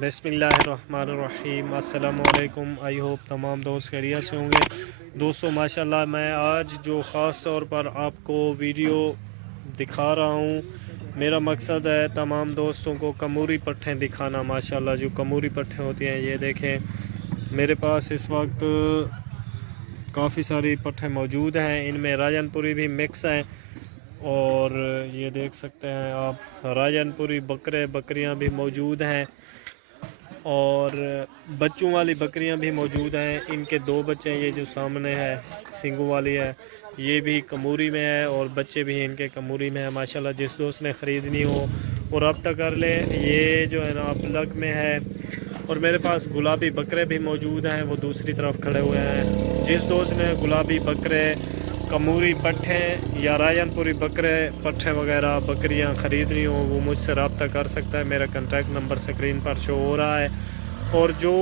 بسم اللہ الرحمن الرحیم۔ السلام علیکم۔ آئی ہوپ تمام دوست خیریت سے ہوں گے۔ دوستو ماشاءاللہ میں آج جو خاص طور پر آپ کو ویڈیو دکھا رہا ہوں، میرا مقصد ہے تمام دوستوں کو کموری پٹھیں دکھانا۔ ماشاءاللہ جو کموری پٹھیں ہوتی ہیں، یہ دیکھیں میرے پاس اس وقت کافی ساری پٹھیں موجود ہیں۔ ان میں راجن پوری بھی مکس ہیں، اور یہ دیکھ سکتے ہیں آپ راجن پوری بکریاں بھی موجود ہیں، اور بچوں والی بکریاں بھی موجود ہیں۔ ان کے دو بچے، یہ جو سامنے ہے سنگو والی ہے، یہ بھی کموری میں ہے، اور بچے بھی ان کے کموری میں ہیں۔ ماشاءاللہ جس دوست نے خریدنی ہو وہ رابطہ کر لے۔ یہ جو ہے نا پلک میں ہے، اور میرے پاس گلابی بکرے بھی موجود ہیں، وہ دوسری طرف کھڑے ہوئے ہیں۔ جس دوست نے گلابی بکرے، کموری پٹھیں یا راجن پوری بکرے پٹھیں وغیرہ بکریاں خریدنی ہوں، وہ مجھ سے رابطہ کر سکتا ہے۔ میرا کنٹیکٹ نمبر سکرین پر شو ہو رہا ہے۔ اور جو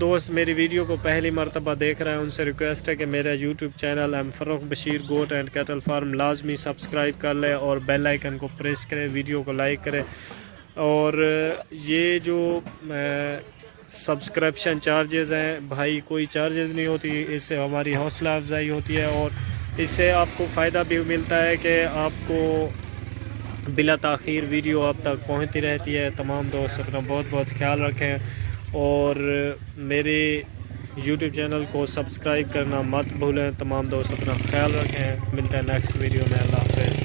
دوست میری ویڈیو کو پہلی مرتبہ دیکھ رہے ہیں، ان سے ریکویسٹ ہے کہ میرا YouTube channel M Farrukh Bashir goat and cattle farm لازمی سبسکرائب کر لیں، اور بیل آئیکن کو پریس کریں، ویڈیو کو لائک کریں۔ اور یہ جو سبسکرپشن چارجز ہیں بھائی، کوئی چارجز نہیں ہوتی، اس سے ہماری حوصلہ افزائی ہوتی ہے، اور اس سے آپ کو فائدہ بھی ملتا ہے کہ آپ کو بلا تاخیر ویڈیو آپ تک پہنچتی رہتی ہے۔ تمام دوست اپنا بہت بہت خیال رکھیں، اور میرے یوٹیوب چینل کو سبسکرائب کرنا مت بھولیں۔ تمام دوست اپنا خیال رکھیں۔ ملتے ہیں نیکسٹ ویڈیو میں۔ اللہ حافظ۔